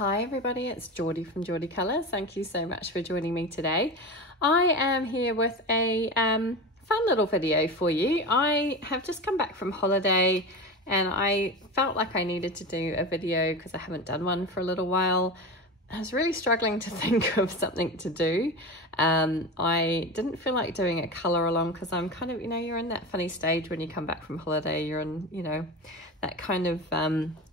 Hi everybody, it's Geordie from Geordie Colours. Thank you so much for joining me today. I am here with a fun little video for you. I have just come back from holiday and I felt like I needed to do a video because I haven't done one for a little while. I was really struggling to think of something to do. I didn't feel like doing a colour along because I'm kind of, you're in that funny stage when you come back from holiday, you're in, that kind of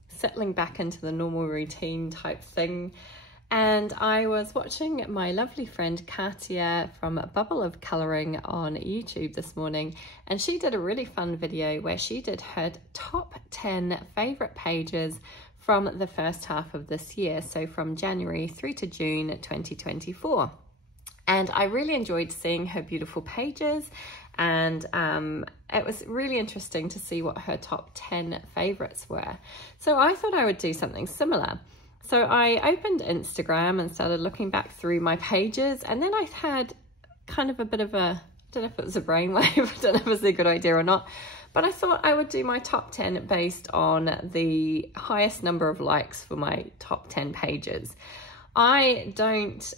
settling back into the normal routine type thing. And I was watching my lovely friend Katia from Bubble of Colouring on YouTube this morning, and she did a really fun video where she did her top 10 favourite pages from the first half of this year, so from January through to June 2024. And I really enjoyed seeing her beautiful pages, and it was really interesting to see what her top 10 favorites were. So I thought I would do something similar. So I opened Instagram and started looking back through my pages, and then I had kind of a bit of a, I don't know if it was a brainwave, I don't know if it was a good idea or not, but I thought I would do my top 10 based on the highest number of likes for my top 10 pages. I don't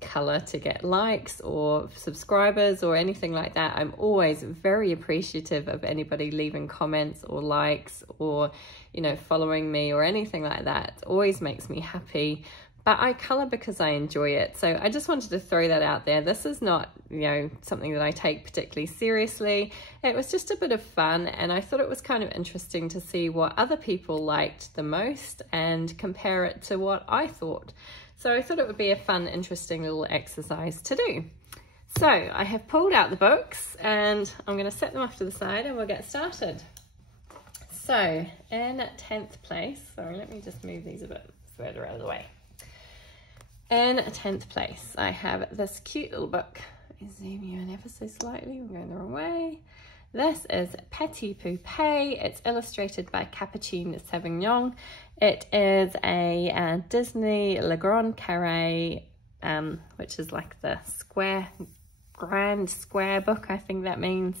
colour to get likes or subscribers or anything like that. I'm always very appreciative of anybody leaving comments or likes or, following me or anything like that. It always makes me happy. But I colour because I enjoy it. So I just wanted to throw that out there. This is not, something that I take particularly seriously. It was just a bit of fun, and I thought it was kind of interesting to see what other people liked the most and compare it to what I thought. So I thought it would be a fun, interesting little exercise to do. So I have pulled out the books and I'm going to set them off to the side and we'll get started. So in 10th place, sorry, let me just move these a bit further out of the way. In 10th place, I have this cute little book. Let me zoom you in ever so slightly. I'm going the wrong way. This is Petit Poupée. It's illustrated by Capucine Sauvignon. It is a Disney Le Grand Carré, which is like the grand square book, I think that means,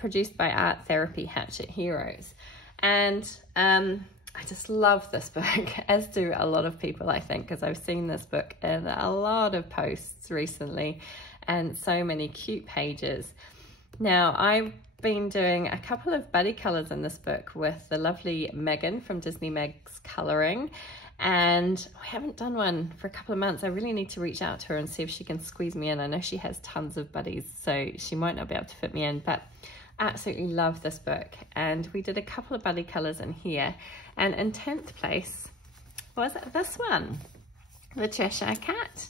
produced by Art Therapy Hatchet Heroes. And I just love this book, as do a lot of people, I think, because I've seen this book in a lot of posts recently and so many cute pages. Now, I've been doing a couple of buddy colours in this book with the lovely Megan from Disney Meg's Colouring, and I haven't done one for a couple of months. I really need to reach out to her and see if she can squeeze me in. I know she has tons of buddies, so she might not be able to fit me in, but I absolutely love this book. And we did a couple of buddy colours in here, and in 10th place was this one, the Cheshire Cat.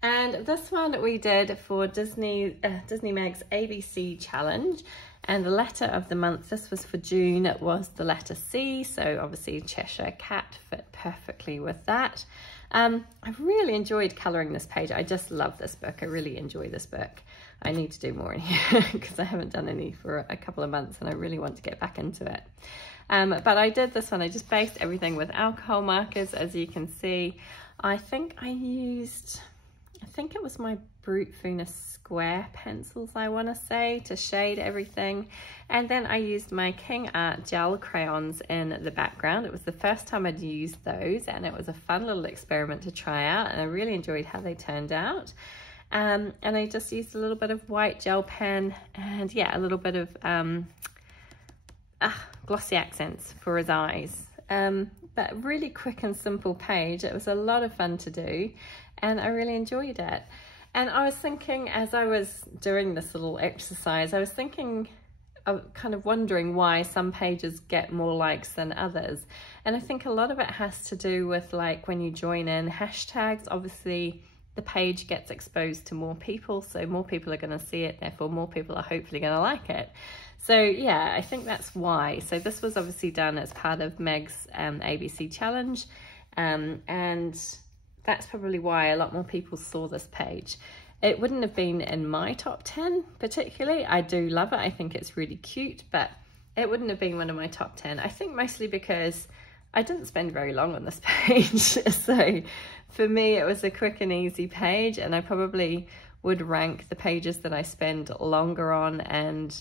And this one we did for Disney Meg's ABC Challenge, and the letter of the month, this was for June, it was the letter C, so obviously Cheshire Cat fit perfectly with that. I've really enjoyed colouring this page. I just love this book. I really enjoy this book. I need to do more in here because I haven't done any for a couple of months and I really want to get back into it. But I did this one, I just based everything with alcohol markers, as you can see. I think it was my Brute Venus square pencils, I want to say, to shade everything. And then I used my King Art gel crayons in the background. It was the first time I'd used those, and it was a fun little experiment to try out, and I really enjoyed how they turned out. And I just used a little bit of white gel pen and, yeah, a little bit of glossy accents for his eyes. But really quick and simple page. It was a lot of fun to do, and I really enjoyed it. And I was thinking, as I was doing this little exercise, I was thinking, kind of wondering why some pages get more likes than others. And I think a lot of it has to do with, like, when you join in hashtags, obviously the page gets exposed to more people, so more people are going to see it, therefore more people are hopefully going to like it. So yeah, I think that's why. So this was obviously done as part of Meg's ABC Challenge, and that's probably why a lot more people saw this page. It wouldn't have been in my top 10 particularly. I do love it. I think it's really cute, but it wouldn't have been one of my top 10. I think mostly because I didn't spend very long on this page. So for me, it was a quick and easy page, and I probably would rank the pages that I spend longer on and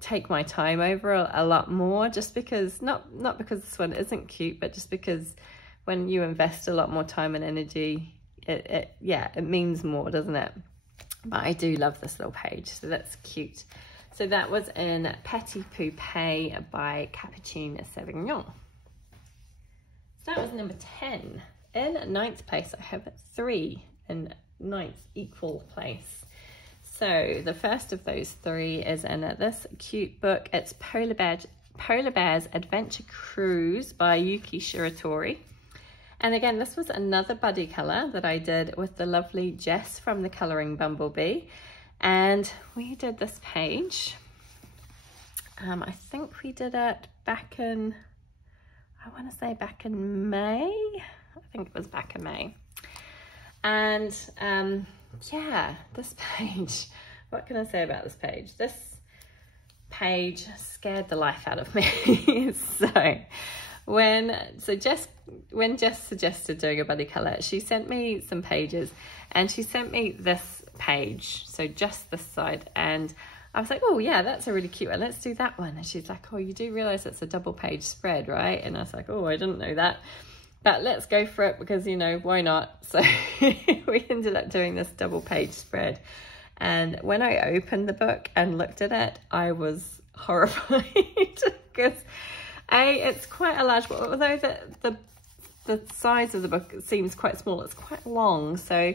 take my time over a lot more, just because, not because this one isn't cute, but just because when you invest a lot more time and energy, it means more, doesn't it? But I do love this little page, so that's cute. So that was in Petit Poupée by Capucine Sauvignon. So that was number 10. In 9th place, I have 3 in 9th equal place. So the first of those 3 is in this cute book. It's Polar Bear's Adventure Cruise by Yuki Shiratori. And again, this was another buddy colour that I did with the lovely Jess from the Colouring Bumblebee. And we did this page. I think we did it back in, I want to say back in May. I think it was back in May. And yeah, this page, what can I say about this page? This page scared the life out of me. When Jess suggested doing a buddy colour, she sent me some pages, and she sent me this page, so just this side, and I was like, oh yeah, that's a really cute one, let's do that one. And she's like, oh, you do realise it's a double page spread, right? And I was like, oh, I didn't know that, but let's go for it, because, you know, why not? So we ended up doing this double page spread, and when I opened the book and looked at it, I was horrified because it's quite a large book, although the size of the book seems quite small, it's quite long, so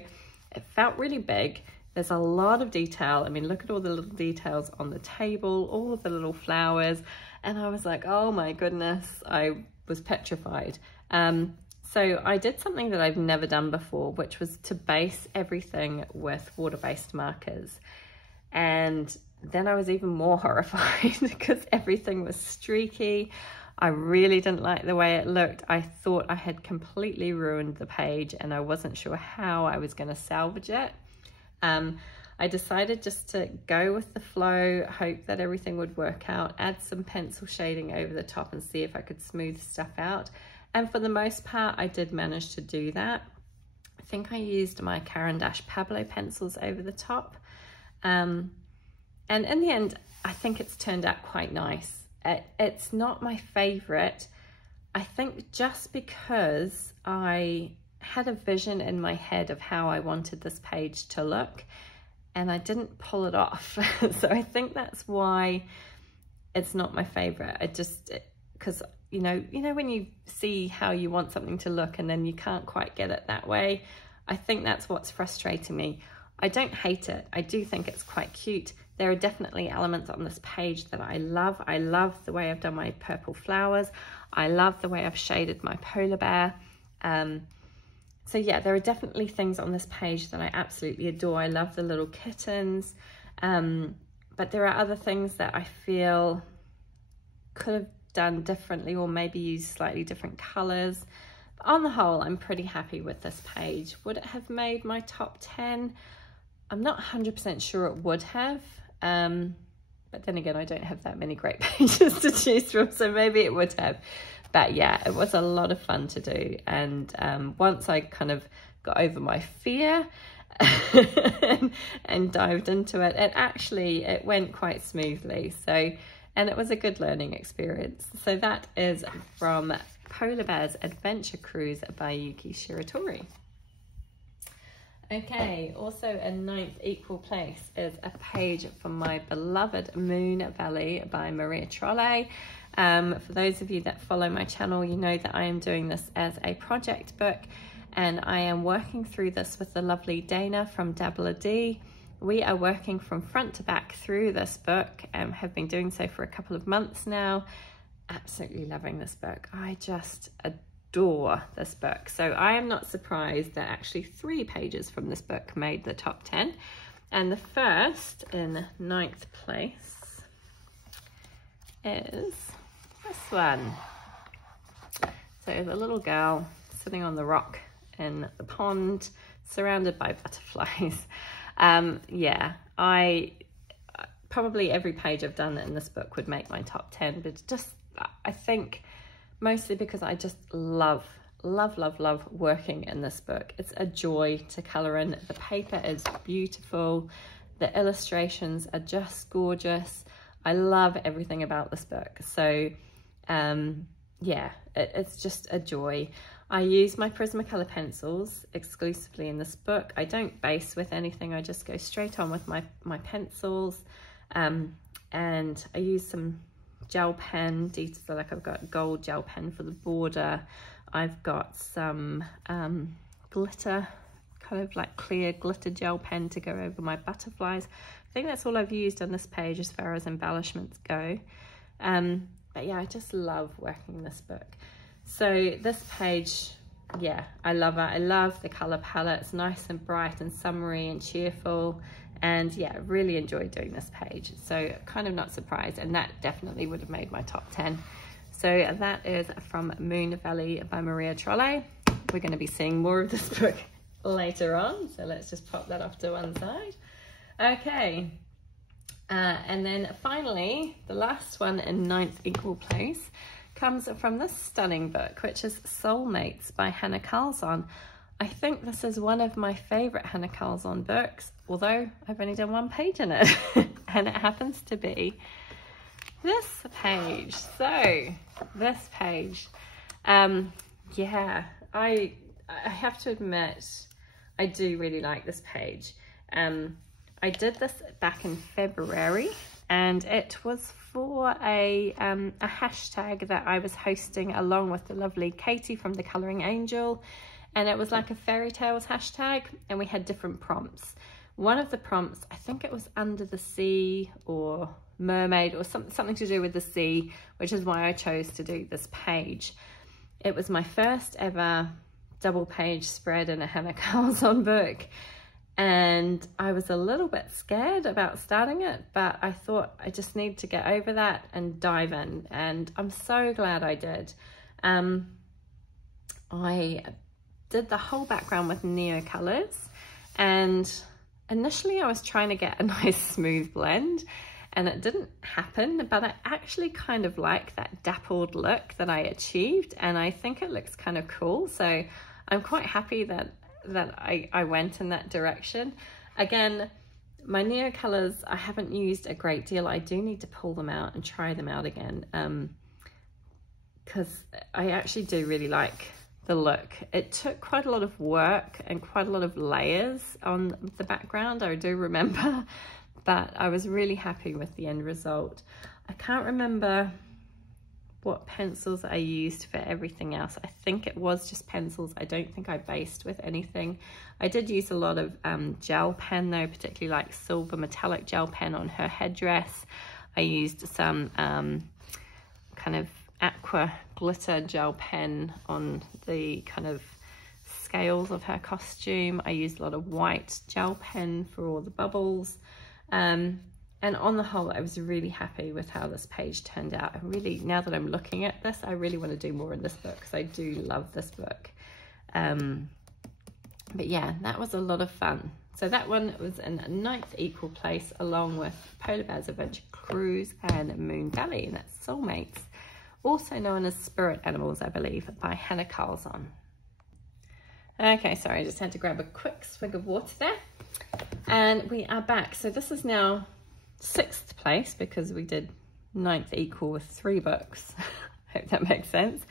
it felt really big. There's a lot of detail. I mean, look at all the little details on the table, all of the little flowers, and I was like, oh my goodness, I was petrified. So I did something that I've never done before, which was to base everything with water-based markers. And then I was even more horrified because everything was streaky. I really didn't like the way it looked. I thought I had completely ruined the page, and I wasn't sure how I was going to salvage it. I decided just to go with the flow, hope that everything would work out, add some pencil shading over the top and see if I could smooth stuff out. And for the most part, I did manage to do that. I think I used my Caran d'Ache Pablo pencils over the top. And in the end, I think it's turned out quite nice. It's not my favorite. I think just because I had a vision in my head of how I wanted this page to look, and I didn't pull it off. So I think that's why it's not my favorite. Because you know when you see how you want something to look and then you can't quite get it that way, I think that's what's frustrating me. I don't hate it. I do think it's quite cute. There are definitely elements on this page that I love. I love the way I've done my purple flowers. I love the way I've shaded my polar bear. So yeah, there are definitely things on this page that I absolutely adore. I love the little kittens. But there are other things that I feel could have done differently, or maybe used slightly different colors. But on the whole, I'm pretty happy with this page. Would it have made my top 10? I'm not 100% sure it would have. But then again, I don't have that many great pages to choose from, so maybe it would have. But yeah, it was a lot of fun to do. And once I kind of got over my fear and dived into it, it went quite smoothly. So, and it was a good learning experience. So that is from Polar Bear's Adventure Cruise by Yuki Shiratori. Okay, also in 9th equal place is a page from my beloved Moon Valley by Maria Trolle. For those of you that follow my channel, you know that I am doing this as a project book, and I am working through this with the lovely Dana from Dabbler D. We are working from front to back through this book and have been doing so for a couple of months now. Absolutely loving this book. I just adore this book. So I am not surprised that actually 3 pages from this book made the top 10. And the first in 9th place is this one. So the little girl sitting on the rock in the pond surrounded by butterflies. Yeah, probably every page I've done in this book would make my top 10, but just, I think mostly because I just love working in this book. It's a joy to colour in. The paper is beautiful. The illustrations are just gorgeous. I love everything about this book. So yeah, it's just a joy. I use my Prismacolor pencils exclusively in this book. I don't base with anything, I just go straight on with my pencils. And I use some gel pen, so like I've got gold gel pen for the border. I've got some glitter, kind of like clear glitter gel pen to go over my butterflies. I think that's all I've used on this page as far as embellishments go. But yeah, I just love working in this book. So this page, yeah, I love it. I love the color palette. It's nice and bright and summery and cheerful. And yeah, really enjoyed doing this page. So kind of not surprised. And that definitely would have made my top 10. So that is from Moon Valley by Maria Trolle. We're going to be seeing more of this book later on. So let's just pop that off to one side. Okay. And then finally, the last one in 9th equal place comes from this stunning book, which is Soulmates by Hannah Carlzon. I think this is one of my favorite Hannah Carlzon books, although I've only done one page in it. And it happens to be this page. So this page, yeah, I have to admit, I do really like this page. I did this back in February, and it was for a hashtag that I was hosting along with the lovely Katie from The Colouring Angel, and it was like a fairy tales hashtag, and we had different prompts. One of the prompts, I think it was under the sea or mermaid or something to do with the sea, which is why I chose to do this page. It was my first ever double page spread in a Hannah Carlzon book. And I was a little bit scared about starting it, but I thought I just need to get over that and dive in. And I'm so glad I did. I did the whole background with Neo colors. And initially I was trying to get a nice smooth blend, and it didn't happen, but I actually kind of like that dappled look that I achieved. And I think it looks kind of cool. So I'm quite happy that I went in that direction. Again, my Neo colors, I haven't used a great deal. I do need to pull them out and try them out again, because I actually do really like the look. It took quite a lot of work and quite a lot of layers on the background, I do remember, but I was really happy with the end result. I can't remember what pencils I used for everything else. I think it was just pencils. I don't think I based with anything. I did use a lot of gel pen though, particularly like silver metallic gel pen on her headdress. I used some kind of aqua glitter gel pen on the kind of scales of her costume. I used a lot of white gel pen for all the bubbles. And on the whole, I was really happy with how this page turned out. I really, now that I'm looking at this, I really want to do more in this book because I do love this book. But yeah, that was a lot of fun. So that one was in 9th equal place along with Polar Bears Adventure Cruise and Moon Valley, and that's Soulmates, also known as Spirit Animals, I believe, by Hannah Carlzon. Okay, sorry, I just had to grab a quick swig of water there. And we are back. So this is now 6th place because we did 9th equal with 3 books. Hope that makes sense.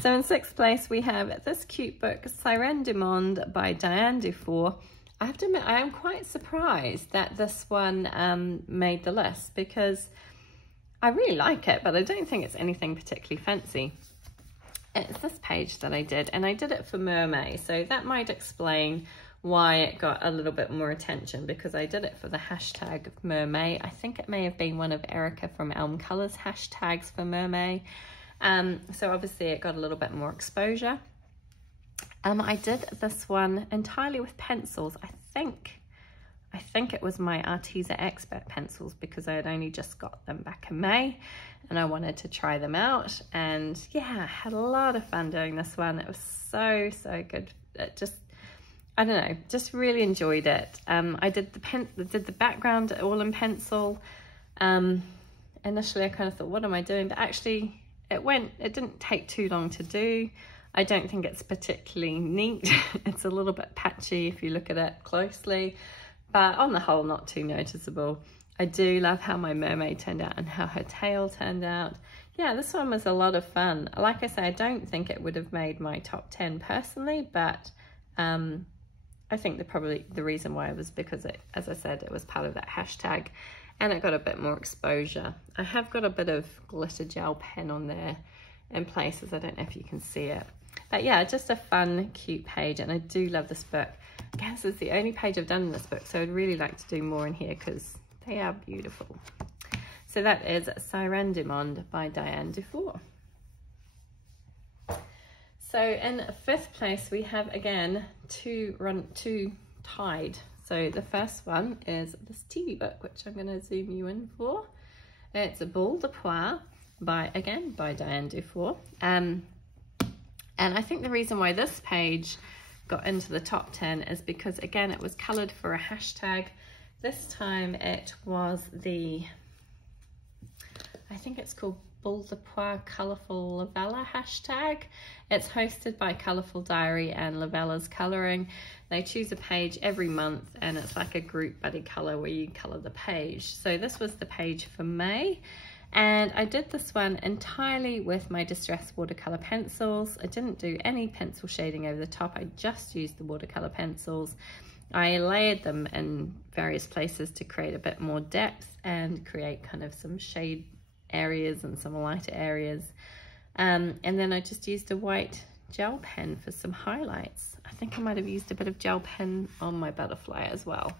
So in 6th place we have this cute book, Sirène du Monde by Diane Dufour. I have to admit, I am quite surprised that this one made the list because I really like it, but I don't think it's anything particularly fancy. It's this page that I did, and I did it for Mermaid, so that might explain why it got a little bit more attention, because I did it for the hashtag Mermaid. I think it may have been one of Erica from Elm Colours hashtags for Mermaid. So obviously it got a little bit more exposure. I did this one entirely with pencils. I think it was my Arteza Expert pencils because I had only just got them back in May and I wanted to try them out. And yeah, I had a lot of fun doing this one. It was so good. It just, I don't know, just really enjoyed it. I did the background all in pencil. Initially I kind of thought, what am I doing? But actually it didn't take too long to do. I don't think it's particularly neat. It's a little bit patchy if you look at it closely, but on the whole, not too noticeable. I do love how my mermaid turned out and how her tail turned out. yeah, this one was a lot of fun. Like I say, I don't think it would have made my top 10 personally, but I think the reason why was because it, as I said, it was part of that hashtag and it got a bit more exposure. I have got a bit of glitter gel pen on there in places. I don't know if you can see it. But yeah, just a fun, cute page, and I do love this book. I guess it's the only page I've done in this book, so I'd really like to do more in here because they are beautiful. So that is Siren du Monde by Diane Dufour. So in 5th place, we have again two tied. So the first one is this TV book, which I'm going to zoom you in for. It's a Boule de Poire by Diane Dufour. And I think the reason why this page got into the top 10 is because, again, it was coloured for a hashtag. This time it was I think it's called Boule de Poire Colourful Lavella hashtag. It's hosted by Colourful Diary and Lavella's Colouring. They choose a page every month and it's like a group buddy colour where you colour the page. So this was the page for May. And I did this one entirely with my Distress watercolour pencils. I didn't do any pencil shading over the top. I just used the watercolour pencils. I layered them in various places to create a bit more depth and create kind of some shade areas and some lighter areas. And then I just used a white gel pen for some highlights. I think I might have used a bit of gel pen on my butterfly as well.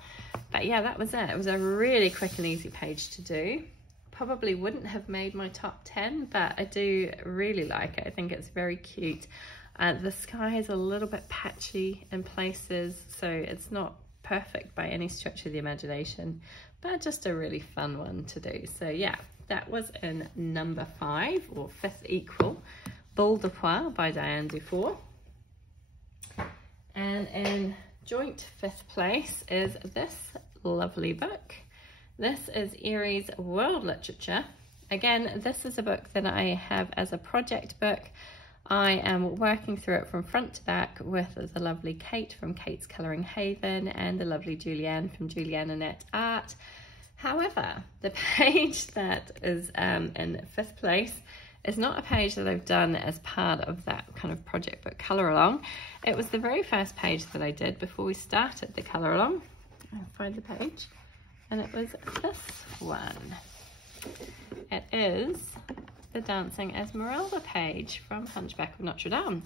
But yeah, that was it. It was a really quick and easy page to do. Probably wouldn't have made my top 10, but I do really like it. I think it's very cute. The sky is a little bit patchy in places, so it's not perfect by any stretch of the imagination, but just a really fun one to do. So yeah, that was in number 5, or 5th equal, Boule de Poire by Diane Dufour. And in joint 5th place is this lovely book. This is Erie's World Literature. Again, this is a book that I have as a project book. I am working through it from front to back with the lovely Kate from Kate's Colouring Haven and the lovely Julianne from Julianne Annette Art. However, the page that is in 5th place is not a page that I've done as part of that kind of project book colour along. It was the very first page that I did before we started the colour along. I'll find the page. And it was this one. It is the Dancing Esmeralda page from Hunchback of Notre Dame.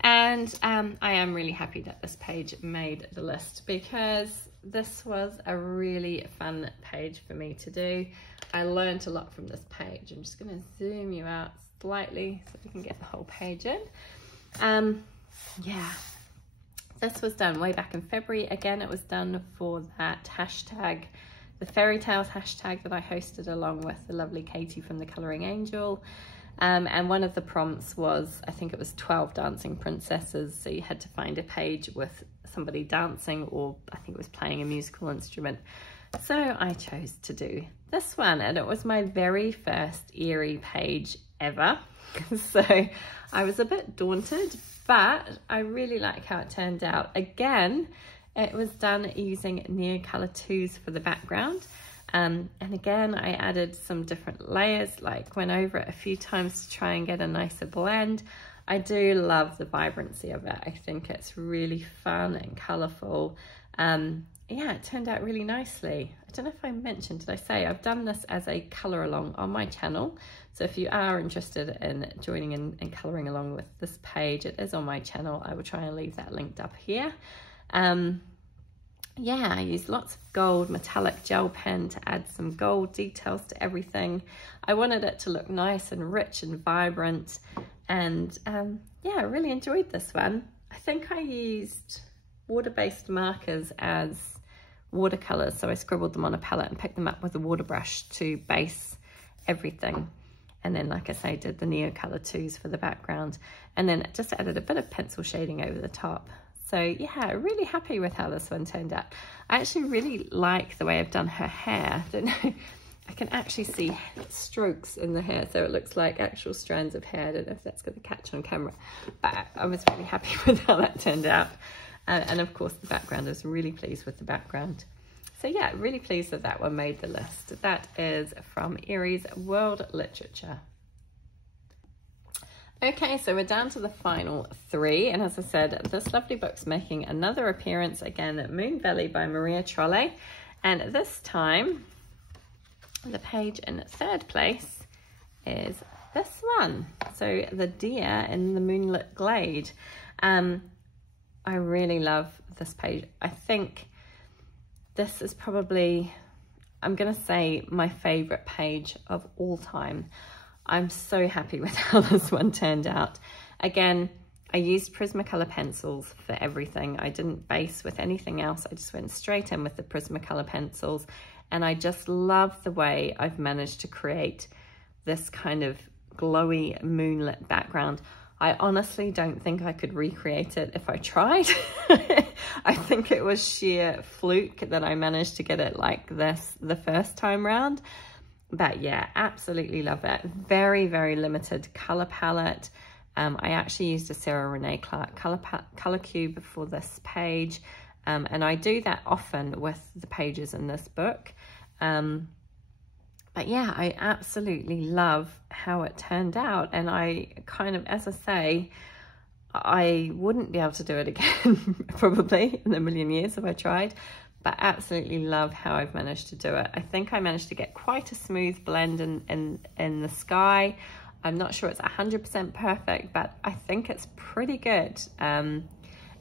And I am really happy that this page made the list because this was a really fun page for me to do. I learned a lot from this page. I'm just going to zoom you out slightly so we can get the whole page in. Yeah, this was done way back in February. Again, it was done for that hashtag, the fairy tales hashtag that I hosted along with the lovely Katie from the Colouring Angel. And one of the prompts was, I think it was 12 dancing princesses. So you had to find a page with somebody dancing, or I think it was playing a musical instrument. So I chose to do this one, and it was my very first Erie page ever. So I was a bit daunted, but I really like how it turned out. Again, it was done using Neocolor 2s for the background. And again, I added some different layers, like went over it a few times to try and get a nicer blend. I do love the vibrancy of it. I think it's really fun and colourful. Yeah, it turned out really nicely. I don't know if I mentioned, did I say, I've done this as a colour along on my channel. So if you are interested in joining in and colouring along with this page, it is on my channel. I will try and leave that linked up here. Yeah, I used lots of gold metallic gel pen to add some gold details to everything. I wanted it to look nice and rich and vibrant, and yeah, I really enjoyed this one. I think I used water-based markers as watercolors, so I scribbled them on a palette and picked them up with a water brush to base everything. And then, like I say, did the Neocolor 2s for the background, and then just added a bit of pencil shading over the top. So yeah, really happy with how this one turned out. I actually really like the way I've done her hair. I don't know, I can actually see strokes in the hair, so it looks like actual strands of hair. I don't know if that's going to catch on camera, but I was really happy with how that turned out. And of course the background, I was really pleased with the background. So yeah, really pleased that that one made the list. That is from Erie's World Literature. Okay, so we're down to the final 3, and as I said, this lovely book's making another appearance again at Moon Valley by Maria Trolle, and this time the page in 3rd place is this one, so The Deer in the Moonlit Glade. I really love this page. I think this is probably, I'm gonna say, my favorite page of all time. I'm so happy with how this one turned out. Again, I used Prismacolor pencils for everything. I didn't base with anything else. I just went straight in with the Prismacolor pencils, and I just love the way I've managed to create this kind of glowy moonlit background. I honestly don't think I could recreate it if I tried. I think it was sheer fluke that I managed to get it like this the first time round. But yeah, absolutely love it. Very, very limited color palette. I actually used a Sarah Renee Clark color cube for this page. And I do that often with the pages in this book. But yeah, I absolutely love how it turned out. And I kind of, as I say, I wouldn't be able to do it again, probably in a million years if I tried. But absolutely love how I've managed to do it. I think I managed to get quite a smooth blend in the sky. I'm not sure it's 100% perfect, but I think it's pretty good. And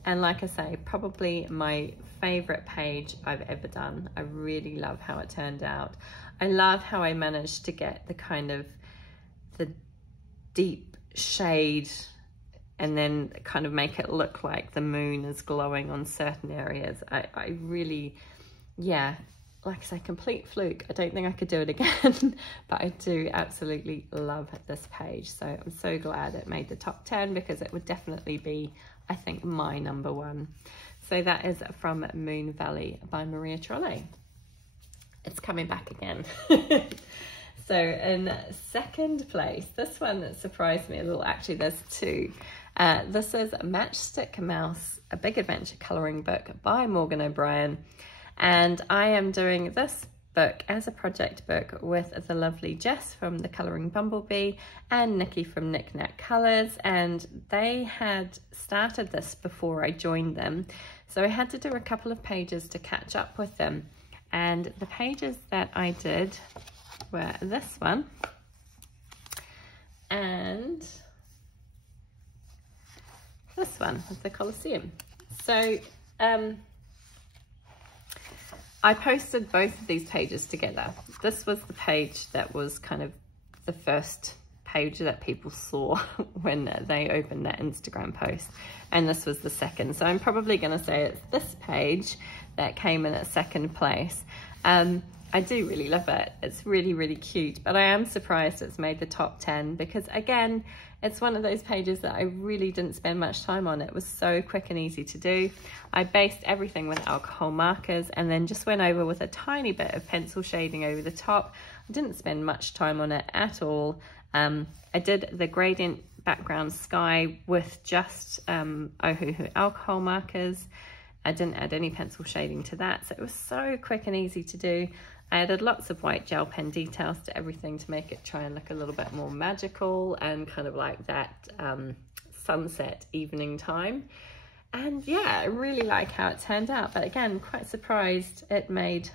like I say, probably my favorite page I've ever done. I really love how it turned out. I love how I managed to get the kind of the deep shade and then kind of make it look like the moon is glowing on certain areas. I really, yeah, like I say, complete fluke. I don't think I could do it again, but I do absolutely love this page. So I'm so glad it made the top 10, because it would definitely be, I think, my #1. So that is from Moon Valley by Maria Trolle. It's coming back again. So in 2nd place, this one that surprised me a little, actually there's 2. This is Matchstick Mouse, a Big Adventure colouring book by Morgan O'Brien. And I am doing this book as a project book with the lovely Jess from The Colouring Bumblebee and Nikki from Knick Knack Colours. And they had started this before I joined them. So I had to do a couple of pages to catch up with them. And the pages that I did were this one and this one with the Colosseum. So I posted both of these pages together. This was the page that was kind of the first page that people saw when they opened their Instagram post, and this was the second. So I'm probably going to say it's this page that came in at 2nd place. I do really love it. It's really, really cute, but I am surprised it's made the top 10, because again, it's one of those pages that I really didn't spend much time on. It was so quick and easy to do. I based everything with alcohol markers and then just went over with a tiny bit of pencil shading over the top. I didn't spend much time on it at all. I did the gradient background sky with just Ohuhu alcohol markers. I didn't add any pencil shading to that, so it was so quick and easy to do. I added lots of white gel pen details to everything to make it try and look a little bit more magical and kind of like that sunset evening time. And yeah, I really like how it turned out, but again, quite surprised it made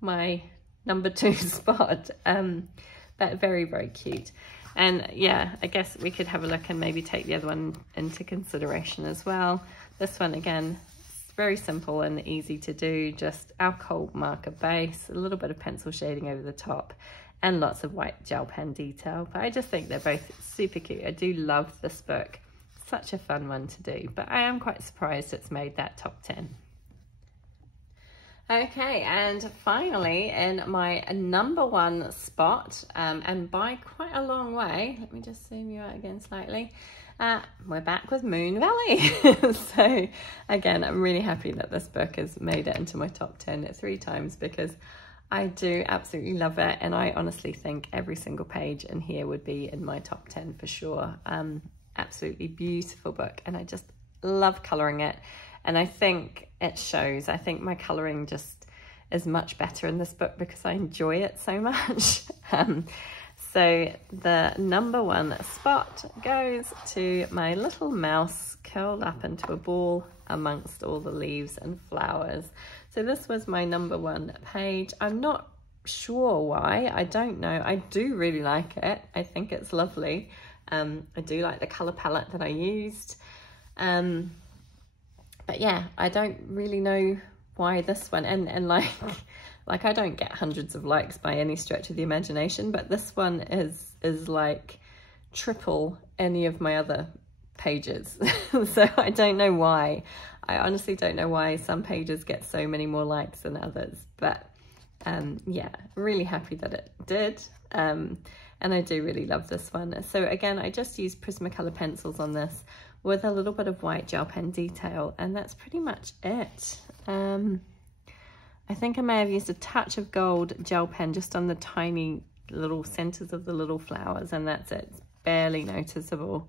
my #2 spot, but very, very cute. And yeah, I guess we could have a look and maybe take the other one into consideration as well. This one, again, very simple and easy to do, just alcohol marker base, a little bit of pencil shading over the top, and lots of white gel pen detail. But I just think they're both super cute. I do love this book. Such a fun one to do, but I am quite surprised it's made that top 10. Okay, and finally in my #1 spot, and by quite a long way, let me just zoom you out again slightly, we're back with Moon Valley. So again, I'm really happy that this book has made it into my top 10 3 times, because I do absolutely love it, and I honestly think every single page in here would be in my top 10 for sure. Absolutely beautiful book, and I just love colouring it, and I think it shows. I think my colouring just is much better in this book because I enjoy it so much. So the number 1 spot goes to my little mouse curled up into a ball amongst all the leaves and flowers. So this was my number 1 page. I'm not sure why, I don't know. I do really like it. I think it's lovely. I do like the color palette that I used. But yeah, I don't really know why this one, and like I don't get hundreds of likes by any stretch of the imagination, but this one is like triple any of my other pages. So I don't know why. I honestly don't know why some pages get so many more likes than others, but yeah, really happy that it did. And I do really love this one. So again, I just used Prismacolor pencils on this with a little bit of white gel pen detail, and that's pretty much it. I think I may have used a touch of gold gel pen just on the tiny little centers of the little flowers, and that's it. It's barely noticeable.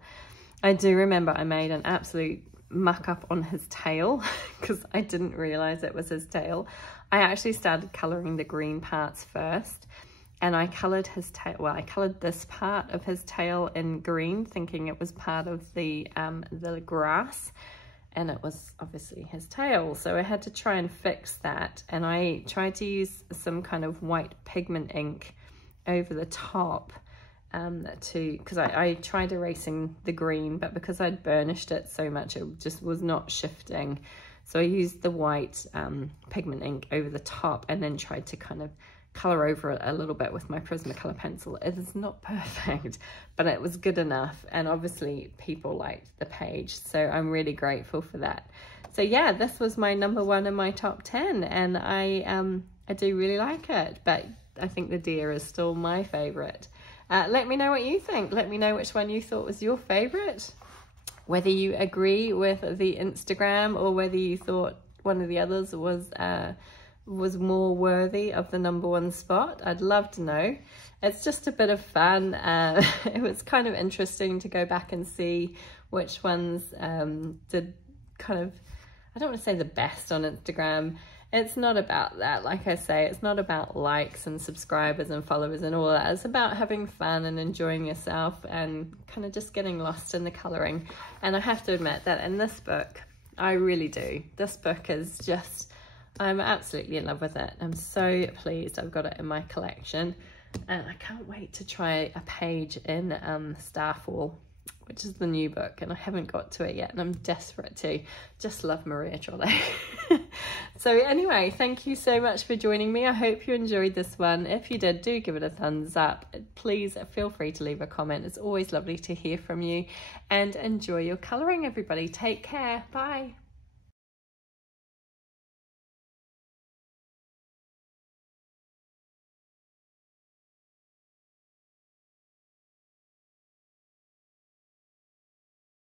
I do remember I made an absolute muck up on his tail because I didn't realize it was his tail. I actually started coloring the green parts first, and I colored his tail. Well, I colored this part of his tail in green, thinking it was part of the grass, and it was obviously his tail. So I had to try and fix that, and I tried to use some kind of white pigment ink over the top because I tried erasing the green, but because I'd burnished it so much, it just was not shifting. So I used the white pigment ink over the top and then tried to kind of color over it a little bit with my Prismacolor pencil. It is not perfect, but it was good enough, and obviously people liked the page, so I'm really grateful for that. So yeah, this was my number 1 in my top 10, and I do really like it, but I think the deer is still my favorite. Let me know what you think. Let me know which one you thought was your favorite, whether you agree with the Instagram or whether you thought one of the others was more worthy of the number 1 spot. I'd love to know. It's just a bit of fun. It was kind of interesting to go back and see which ones did kind of, I don't want to say the best on Instagram. It's not about that. Like I say, it's not about likes and subscribers and followers and all that. It's about having fun and enjoying yourself and kind of just getting lost in the coloring. And I have to admit that in this book, I really do. This book is just, I'm absolutely in love with it. I'm so pleased I've got it in my collection, and I can't wait to try a page in Starfall, which is the new book, and I haven't got to it yet, and I'm desperate to. Just love Maria Trolle. So anyway, thank you so much for joining me. I hope you enjoyed this one. If you did, do give it a thumbs up. Please feel free to leave a comment. It's always lovely to hear from you, and enjoy your colouring, everybody. Take care. Bye.